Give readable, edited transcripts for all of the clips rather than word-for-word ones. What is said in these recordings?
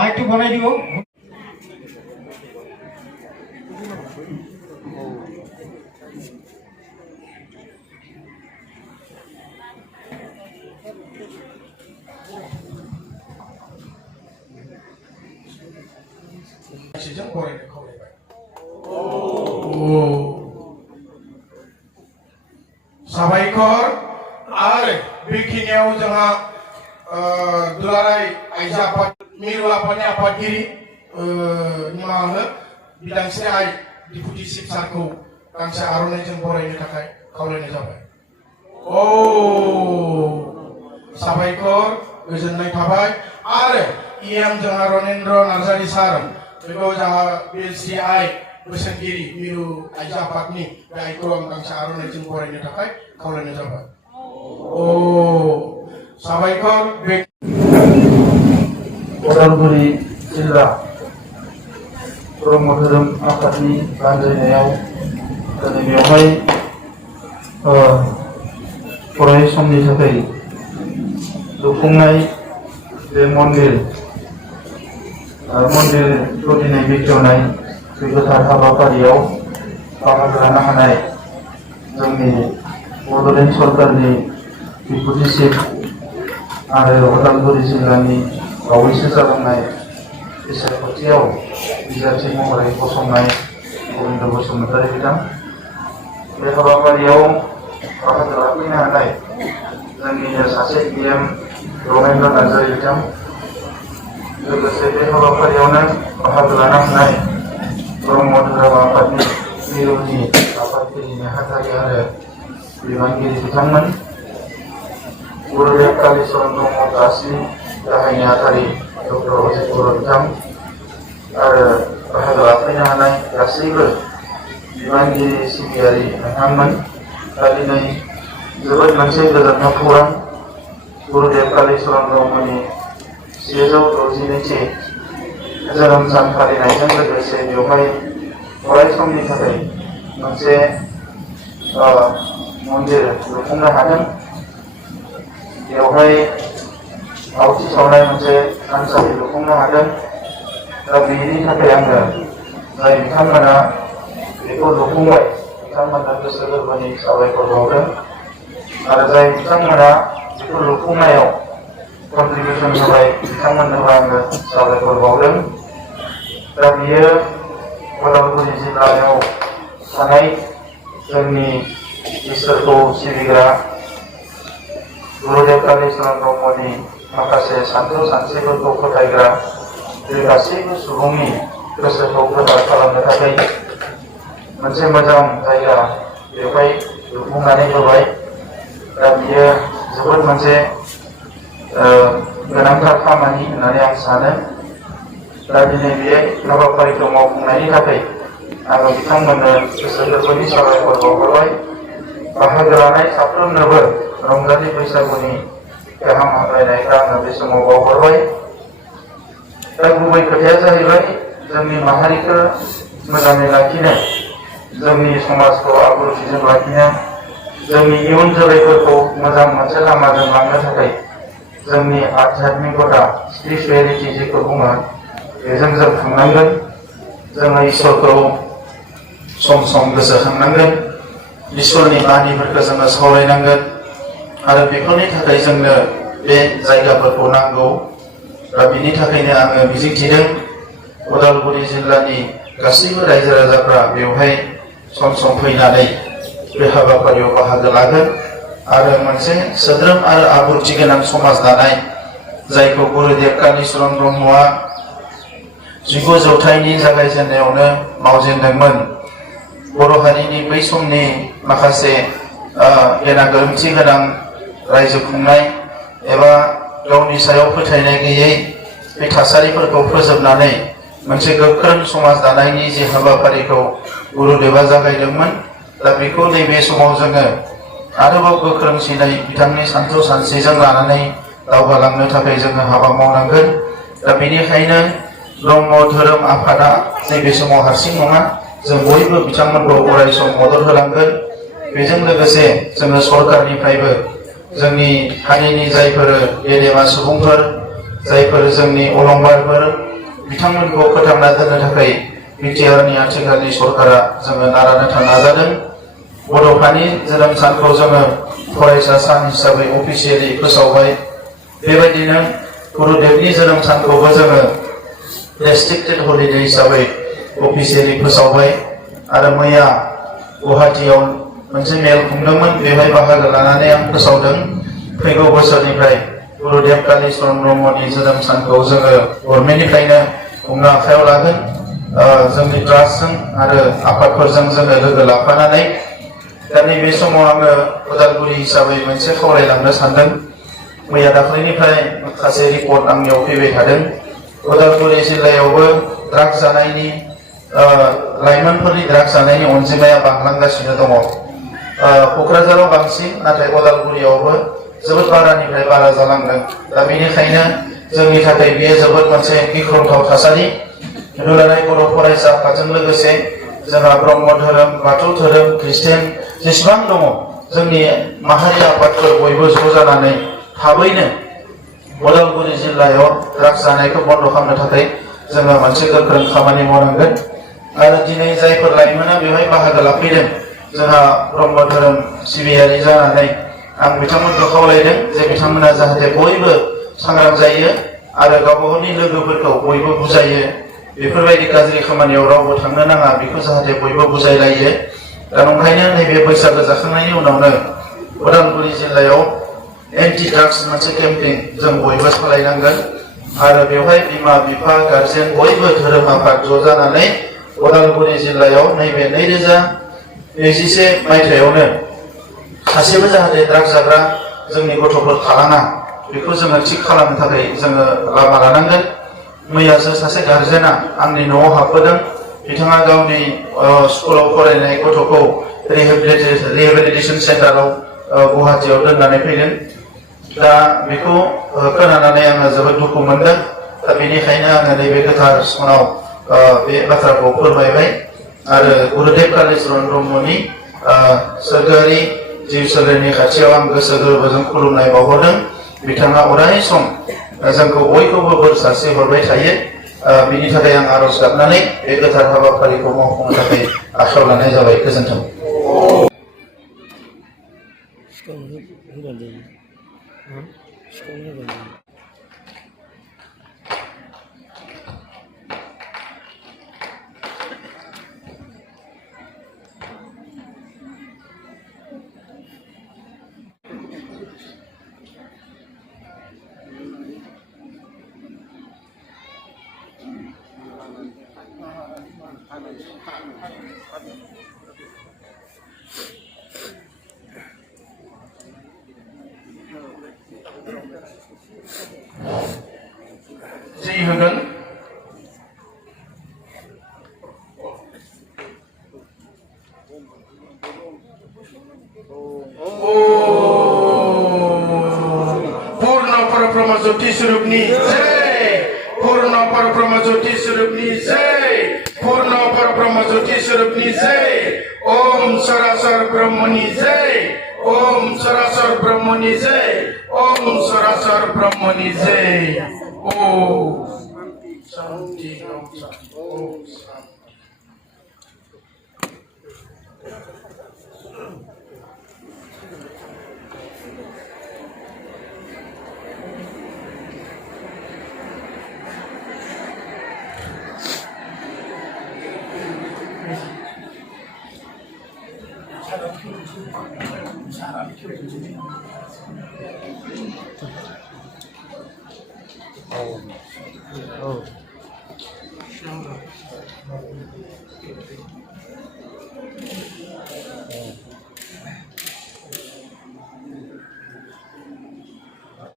माइकटो बनाइदियो जों फरायनो खावलायबाय साबायखर आरो बेखिनियाव जोंहा दुलाराय आइजो आफाद मिरु आफादनि आफादगिरि निमाहा बिदांस्रि आइ डिपुटि चिफ सारखौ गांसे आर'नाइजों बरायनो थाखाय खावलायनाय जाबाय। साबायखर गोजोननाय थाबाय आरो इयां जोंहा रनेन्द्र नार्जारी सार बेखौ जोंहा बिएलसि आइ बोसोनगिरि मिरु आइजो आफादनि बे आइखौ आं गांसे आर'नाइजों बरायनो थाखाय खावलायनाय जाबाय। साबायखर उदालगुरि जिल्ला ब्रह्म धोरोम आफादनि बानजायनायाव दिनै बेवहाय अराय समनि थाखाय लुफुंनाय बे मन्दिरखौ दिनै बेखेवनाय बे गोथार हाबाफारियाव बाहागो लानो हानाय जोंनि बड'लेण्ड सरकारनि डिपुटि चिफ आरो उदालगुरि जिल्लानि बावैसो जालांनाय बिसायख'थियाव बिजाथि महरै गसंनाय गबिन्द बसुमतारी बिथां बे हाबाफारियाव बाहागो लाफैनो हानाय जोंनिनो सासे PM रनेन्द्र नार्जारी बिथां लोगोसे बे हाबाफारियावनो बाहागो लानो हानाय ब्रह्म धोरोम आफादनि मिरुनि आफादगिरि नेहाथारि आरो बिबानगिरि बिथांमोन गुरुदेव कालीचरण ब्रह्म दासनि गाहाय नेहाथारि डक्टर अजित बर' बिथां आरो बाहागो लाफैनो हानाय गासैबो बिबानगिरि सिबियारि बिथांमोन दा दिनै जोबोद मोनसे गोजोनथाव खौरां गुरुदेव कालीचरण ब्रह्मनि 662थि जोनोम सान फालिनायजों लोगोसे बेवहाय अराय समनि थाखाय मोनसे मन्दिर लुफुंनो हादों। बेवहाय आवथि सावनाय मोनसे थानसालि लुफुंनो हादों। दा बेनि थाखाय आङो जाय बिथांमोना बेखौ लुफुंबाय बिथांमोननो गोसो गोरबोनि साबायखर बावदों आरो जाय बिथांमोना बेखौ लुफुंनायाव कन्ट्रिबिउसन होबाय बिथांमोननोबो आङो साबायखर बावदों। दा बियो उदालगुरि जिल्लायाव थानाय जोंनि इसोरखौ सिबिग्रा गुरुदेव कालीचरण ब्रह्मनि माखासे सानथौ सानस्रिफोरखौ फोथायग्रा बे गासैबो सुबुंनि गोसोखौ गोथार खालामनो थाखाय मोनसे मोजां जायगा बेवहाय लुफुंनानै होबाय। दा बियो जोबोद मोनसे गोनांथार खामानि होननानै आं सानो। दा दिनै बे हाबाफारिखौ मावफुंनायनि थाखाय आङो बिथांमोननो गोसो गोरबोनि साबायखर बावहरबाय। बाहागो लानाय साफ्रोमनोबो रंजालि बैसागुनि गाहाम हामलायनायखौ आङो बे समाव बावहरबाय। दा गुबै खोथाया जाहैबाय जोंनि माहारिखौ मोजाङै लाखिनो जोंनि समाजखौ आब्रुथिजों लाखिनो जोंनि इयुन जोलैफोरखौ मोजां मोनसे लामाजों लांनो थाखाय जोंनि आध्यात्मिकता स्पिरिचुवेलिटी जेखौ बुङो बेजों जों थांनांगोन। जोङो इसोरखौ सम सम गोसोखांनांगोन। इसोरनि बाणीफोरखौ जोङो सावरायनांगोन आरो बेफोरनि थाखाय जोंनो बे जायगाफोरखौ नांगौ। दा बिनि थाखायनो आङो मिजिंथिदों उदालगुरि जिल्लानि गासैबो रायजो राजाफ्रा बेवहाय सम सम फैनानै बे हाबाफारियाव बाहागो लागोन आरो मोनसे सोद्रोम आरो आब्रुथि गोनां समाज दानाय जायखौ गुरुदेव कालीचरण ब्रह्मआ 19 जौथाइनि जागायजेननायावनो मावजेनदोंमोन। बर' हारिनि बै समनि माखासे गेना गोरोन्थि गोनां रायजो खुंनाय एबा गावनि सायाव फोथायनाय गैयै बे थासारिफोरखौ फोजोबनानै मोनसे गोख्रों समाज दानायनि जे हाबाफारिखौ गुरुदेवा जागायदोंमोन। दा बेखौ नैबे समाव जोङो आरोबाव गोख्रोंसिनै बिथांनि सानथौ सानस्रिजों लानानै दावगालांनो थाखाय जोङो हाबा मावनांगोन। दा बेनिखायनो ब्रह्म धोरोम आफादा नैबे समाव हारसिं नङा, जों बयबो बिथांमोनखौ अराय सम मदद होलांगोन। बेजों लोगोसे जोङो सरकारनिफ्रायबो जोंनि हारिनि जायफोर गेदेमा सुबुंफोर जायफोर जोंनि अलंबारफोर बिथांमोनखौ फोथांना दोननो थाखाय बिटिआरनि आथिखालनि सरकारा जोङो नारा नाथा नाजादों। बड'फानि जोनोम सानखौ जोङो फरायसा सान हिसाबै अफिसियेलि फोसावबाय। बेबायदिनो गुरुदेबनि जोनोम सानखौबो जोङो रेस्ट्रिक्टेड हलिडे हिसाबै अफिसियेलि फोसावबाय। आरो मैया गुवाहाटीयाव मोनसे मेल खुंदोंमोन, बेवहाय बाहागो लानानै आं फोसावदों। फैगौ बोसोरनिफ्राय गुरुदेब कालीचरण ब्रह्मनि जोनोम सानखौ जोङो गभर्नमेन्टनिफ्रायनो खुंनो आखायाव लागोन। जोंनि ट्रास्टजों आरो आफादफोरजों जोङो लोगो लाफानानै दा नैबे समाव आङो उदालगुरि हिसाबै मोनसे खावलायलांनो सानदों। मैया दाख्लैनिफ्राय माखासे रिपर्ट आंनियाव फैबाय थादों। उदालगुरि जिल्लायावबो ड्राग्स जानायनि लाइमोनफोरनि ड्राग्स जानायनि अनजिमाया बांलांगासिनो दङ। क'क्राझाराव बांसिन, नाथाय उदालगुरियावबो जोबोद बारानिफ्राय बारा जालांदों। दा बेनिखायनो जोंनि थाखाय बेयो जोबोद मोनसे गिख्रंथाव थासारि। दुलाराय बर' फरायसा आफादजों लोगोसे जोंहा ब्रह्म धोरोम, बाथौ धोरोम, ख्रिस्टियान जेसेबां दङ जोंनि माहारि आफादफोर बयबो ज' जानानै थाबैनो उदालगुरि जिल्लायाव ड्राग्स जानायखौ बन्द' खालामनो थाखाय जोङो मोनसे गोख्रों खामानि मावनांगोन। आरो दिनै जायफोर लाइमोना बेवहाय बाहागो लाफैदों, जोंहा ब्रह्म धोरोम सिबियारि जानानै आं बिथांमोनखौ खावलायदों जे बिथांमोना जाहाथे बयबो सांग्रां जायो आरो गावबा गावनि लोगोफोरखौ बयबो बुजायो। बेफोरबायदि गाज्रि खामानियाव रावबो थांनो नाङा, बेखौ जाहाथे बयबो बुजायलायो। दा ओंखायनो नैबे बैसागो जाखांनायनि उनावनो उदालगुरि जिल्लायाव एन्टि ड्राग्स मोनसे केम्पेइन जों बयबो सालायनांगोन। आरो बेवहाय बिमा बिफा गार्जेन बयबो धोरोम आफाद ज' जानानै उदालगुरि जिल्लायाव नैबे 2021 मायथाइयावनो सासेबो जाहाथे ड्राग्स जाग्रा जोंनि गथ'फोर थालाङा, बेखौ जोङो थिग खालामनो थाखाय जोङो लामा लानांगोन। मैयासो सासे गार्जेना आंनि न'आव हाबबोदों। बिथाङा गावनि स्कुलाव फरायनाय गथ'खौ रिहेबिलिटेसन सेन्टाराव गुवाहाटीयाव दोननानै फैदों। दा बेखौ खोनानानै आङो जोबोद दुखु मोनदों। दा बेनिखायनो आङो नैबे गोथार सनाव बे बाथ्राखौ फोरमायबाय। आरो गुरुदेब कालीचरण ब्रह्मनि सोरगोआरि जिउ सोलेरनि खाथियाव आं गोसो गोरबोजों खुलुमनाय बावहरदों। बिथाङा अराय सम जोंखौ बयखौबो बोर सारस्रि हरबाय थायो। बिनि थाखाय आं आर'ज गाबनानै बे गोथार हाबाफारिखौ मावफुंनो थाखाय आखायाव लानाय जाबाय। गोजोन्थों। जि होगोन। पूर्ण परब्रह्म ज्योति स्वरूपनि जय, पूर्ण परब्रह्म ज्योति स्वरूपनि जय, पूर्ण परब्रह्म ज्योति स्वरूपनि जय। ओम सरासर ब्रह्मनि जय, ओम सरासर ब्रह्मनि जय, ओम सरासर ब्रह्मनि जय। Om Shanti Om Shanti.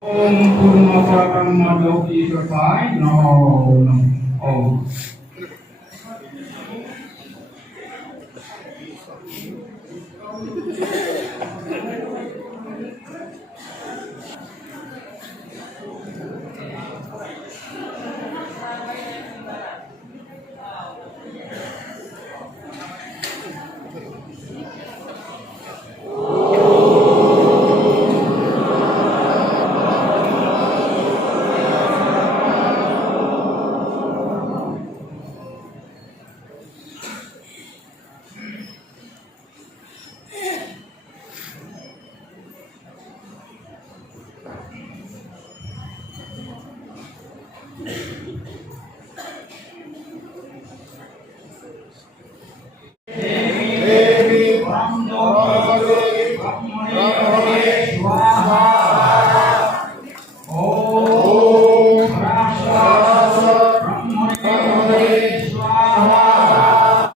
Om Purna Parabrahma Jyoti Satai Namo Om.